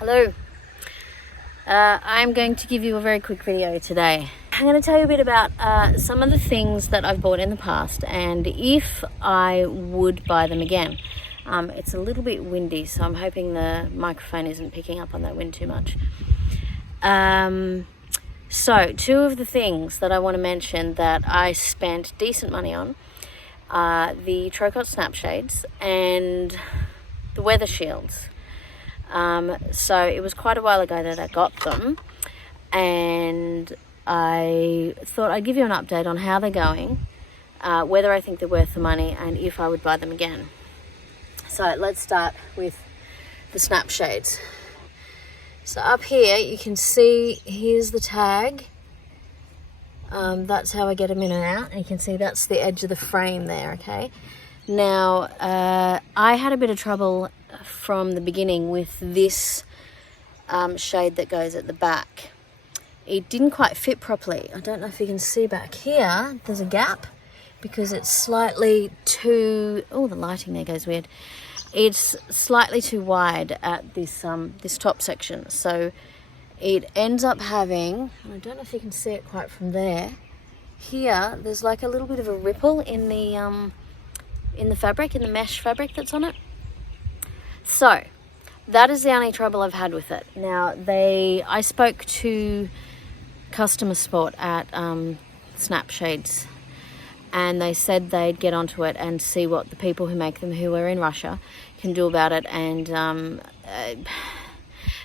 Hello. I'm going to give you a very quick video today. I'm going to tell you a bit about some of the things that I've bought in the past and if I would buy them again. It's a little bit windy, so I'm hoping the microphone isn't picking up on that wind too much. So two of the things that I want to mention that I spent decent money on are the Trocott snap shades and the weather shields. So it was quite a while ago that I got them, and I thought I'd give you an update on how they're going, whether I think they're worth the money, and if I would buy them again. So let's start with the snap shades. So up here you can see, here's the tag. That's how I get them in and out, and you can see that's the edge of the frame there, okay? Now, I had a bit of trouble from the beginning with this shade that goes at the back. It didn't quite fit properly. I don't know if you can see back here, there's a gap because it's slightly too, oh, the lighting there goes weird. It's slightly too wide at this this top section. So it ends up having, I don't know if you can see it quite from there, here there's like a little bit of a ripple in the fabric, in the mesh fabric that's on it. So that is the only trouble I've had with it. Now I spoke to customer support at Snap Shades, and they said they'd get onto it and see what the people who make them, who are in Russia, can do about it. And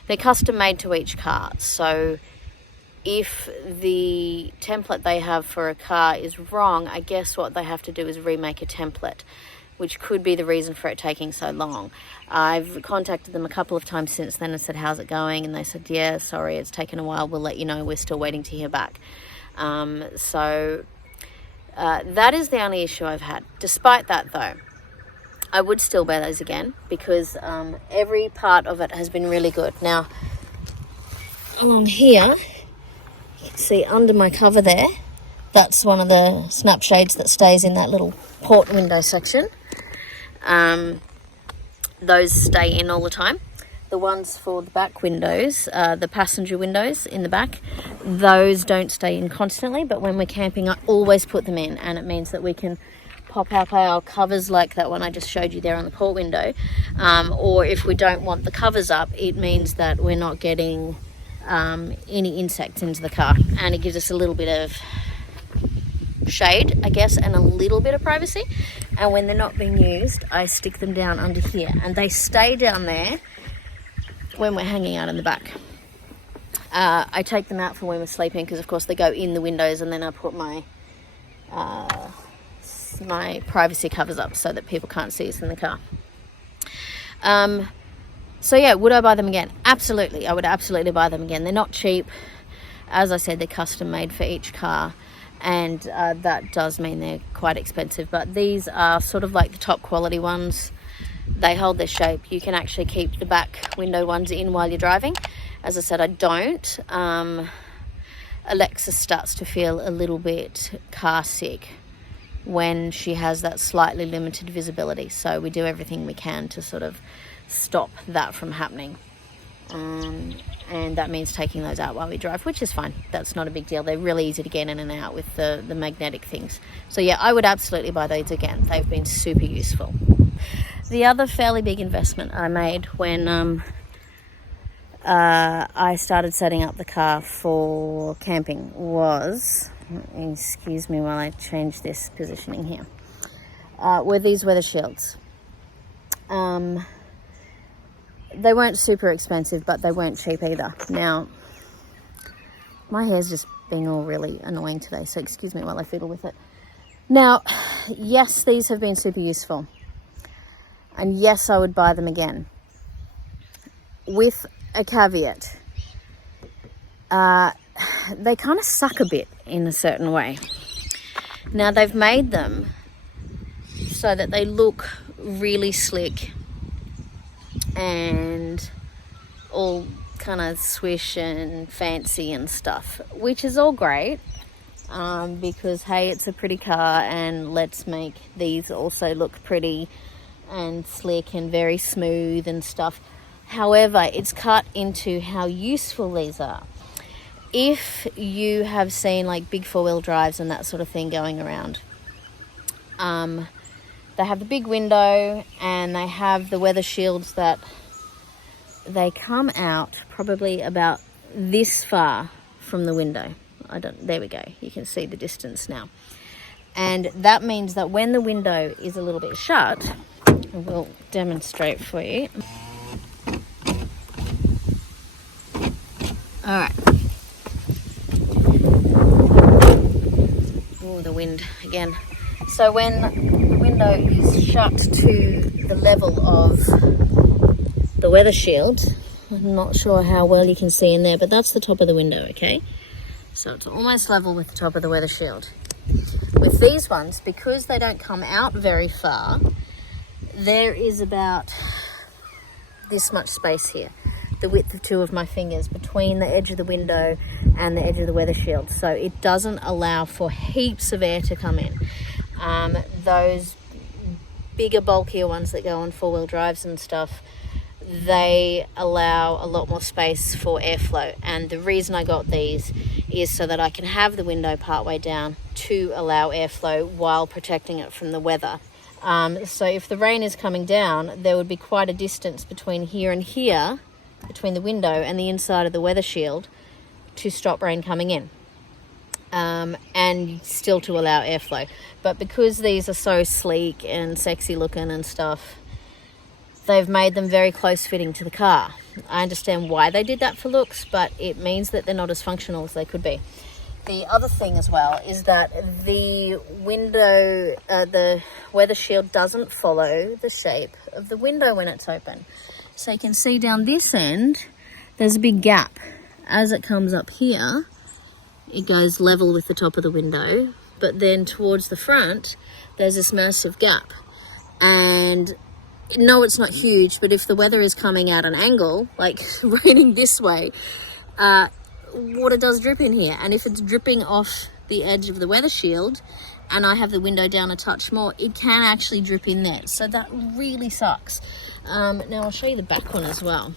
they're custom made to each car. So if the template they have for a car is wrong, I guess what they have to do is remake a template, which could be the reason for it taking so long. I've contacted them a couple of times since then and said, how's it going? And they said, yeah, sorry, it's taken a while. We'll let you know. We're still waiting to hear back. So that is the only issue I've had. Despite that, though, I would still buy those again because every part of it has been really good. Now, along here, you can see under my cover there, that's one of the snap shades that stays in that little port window section. Those stay in all the time. The ones for the back windows, the passenger windows in the back, those don't stay in constantly, but when we're camping I always put them in, and it means that we can pop up our covers like that one I just showed you there on the port window, or if we don't want the covers up, it means that we're not getting any insects into the car, and it gives us a little bit of shade, I guess, and a little bit of privacy. And when they're not being used, I stick them down under here, and they stay down there when we're hanging out in the back. I take them out for when we're sleeping because of course they go in the windows, and then I put my my privacy covers up so that people can't see us in the car. So yeah, would I buy them again? Absolutely, I would absolutely buy them again. They're not cheap. As I said, they're custom made for each car, and that does mean they're quite expensive, but these are sort of like the top quality ones. They hold their shape. You can actually keep the back window ones in while you're driving. As I said, I don't. Alexa starts to feel a little bit car sick when she has that slightly limited visibility, so we do everything we can to sort of stop that from happening. And that means taking those out while we drive, which is fine. That's not a big deal. They're really easy to get in and out with the magnetic things. So yeah, I would absolutely buy those again. They've been super useful. The other fairly big investment I made when I started setting up the car for camping was, excuse me while I change this positioning here, were these weather shields. They weren't super expensive, but they weren't cheap either. Now, my hair's just being all really annoying today, so excuse me while I fiddle with it. Now, yes, these have been super useful. And yes, I would buy them again. With a caveat. They kind of suck a bit in a certain way. Now, they've made them so that they look really slick and all kind of swish and fancy and stuff, which is all great, because hey, it's a pretty car, and let's make these also look pretty and slick and very smooth and stuff. However, it's cut into how useful these are. If you have seen like big four-wheel drives and that sort of thing going around, they have the big window and they have the weather shields that they come out probably about this far from the window. There we go. You can see the distance now. And that means that when the window is a little bit shut, I will demonstrate for you. All right. Oh, the wind again. So when the window is shut to the level of the weather shield, I'm not sure how well you can see in there, but that's the top of the window, okay? So it's almost level with the top of the weather shield. With these ones, because they don't come out very far, there is about this much space here, the width of 2 of my fingers, between the edge of the window and the edge of the weather shield. So it doesn't allow for heaps of air to come in. Those bigger, bulkier ones that go on four-wheel drives and stuff, they allow a lot more space for airflow. And the reason I got these is so that I can have the window partway down to allow airflow while protecting it from the weather. So if the rain is coming down, there would be quite a distance between here and here, between the window and the inside of the weather shield, to stop rain coming in. And still to allow airflow. But because these are so sleek and sexy looking and stuff, they've made them very close fitting to the car. I understand why they did that for looks, but it means that they're not as functional as they could be. The other thing as well is that the window, the weather shield doesn't follow the shape of the window when it's open. So you can see down this end, there's a big gap. As it comes up here, it goes level with the top of the window, but then towards the front, there's this massive gap. And no, it's not huge, but if the weather is coming at an angle, like raining this way, water does drip in here. And if it's dripping off the edge of the weather shield and I have the window down a touch more, it can actually drip in there. So that really sucks. Now I'll show you the back one as well.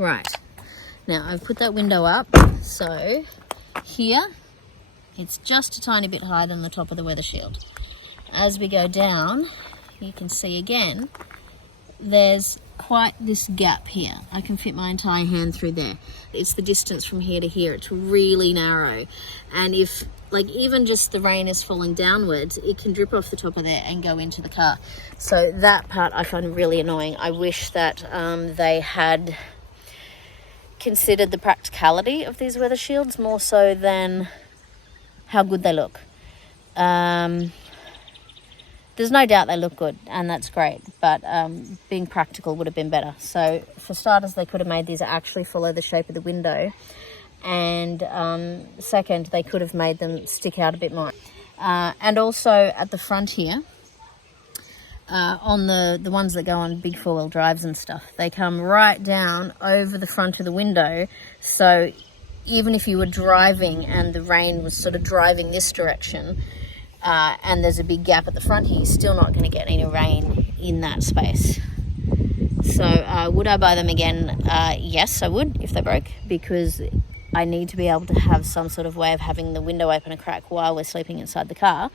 Right, now I've put that window up, so here it's just a tiny bit higher than the top of the weather shield. As we go down, you can see again, there's quite this gap here. I can fit my entire hand through there. It's the distance from here to here. It's really narrow. And if, like, even just the rain is falling downwards, it can drip off the top of there and go into the car. So that part I find really annoying. I wish that they had considered the practicality of these weather shields more so than how good they look. There's no doubt they look good, and that's great, but being practical would have been better. So for starters, they could have made these actually follow the shape of the window, and second, they could have made them stick out a bit more. And also at the front here, on the ones that go on big four-wheel drives and stuff, they come right down over the front of the window, so even if you were driving and the rain was sort of driving this direction, and there's a big gap at the front here, you're still not going to get any rain in that space. So would I buy them again? Yes, I would if they broke, because I need to be able to have some sort of way of having the window open a crack while we're sleeping inside the car.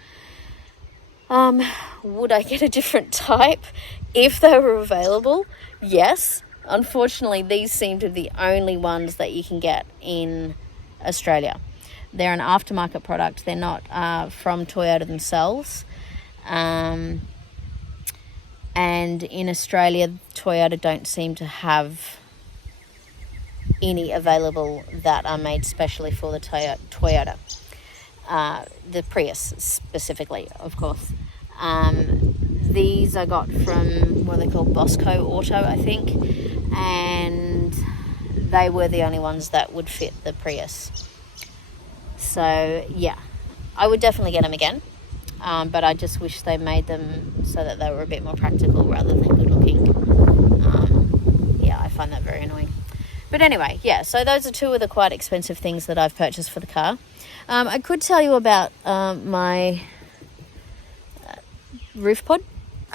Would I get a different type if they were available? Yes. Unfortunately, these seem to be the only ones that you can get in Australia. They're an aftermarket product. They're not from Toyota themselves. And in Australia, Toyota don't seem to have any available that are made specially for the Toyota. The Prius specifically, of course. These I got from what are they called, Bosco Auto, I think, and they were the only ones that would fit the Prius. So yeah, I would definitely get them again, but I just wish they made them so that they were a bit more practical rather than good looking. Yeah, I find that very annoying. But anyway, yeah, so those are two of the quite expensive things that I've purchased for the car. I could tell you about my roof pod.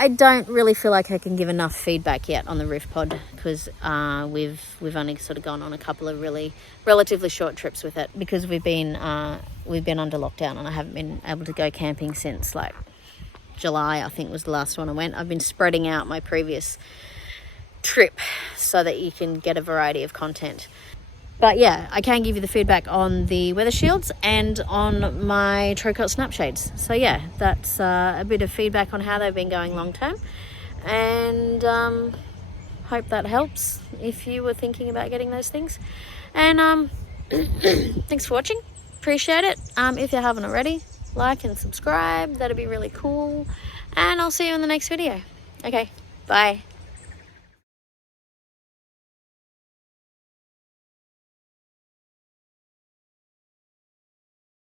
I don't really feel like I can give enough feedback yet on the roof pod because we've only sort of gone on a couple of really relatively short trips with it because we've been under lockdown and I haven't been able to go camping since like July, I think was the last one I went. I've been spreading out my previous trip so that you can get a variety of content. But yeah, I can give you the feedback on the weather shields and on my Trocott snap shades. So yeah, that's a bit of feedback on how they've been going long term. And hope that helps if you were thinking about getting those things. And thanks for watching. Appreciate it. If you haven't already, like and subscribe. That'd be really cool. And I'll see you in the next video. Okay, bye.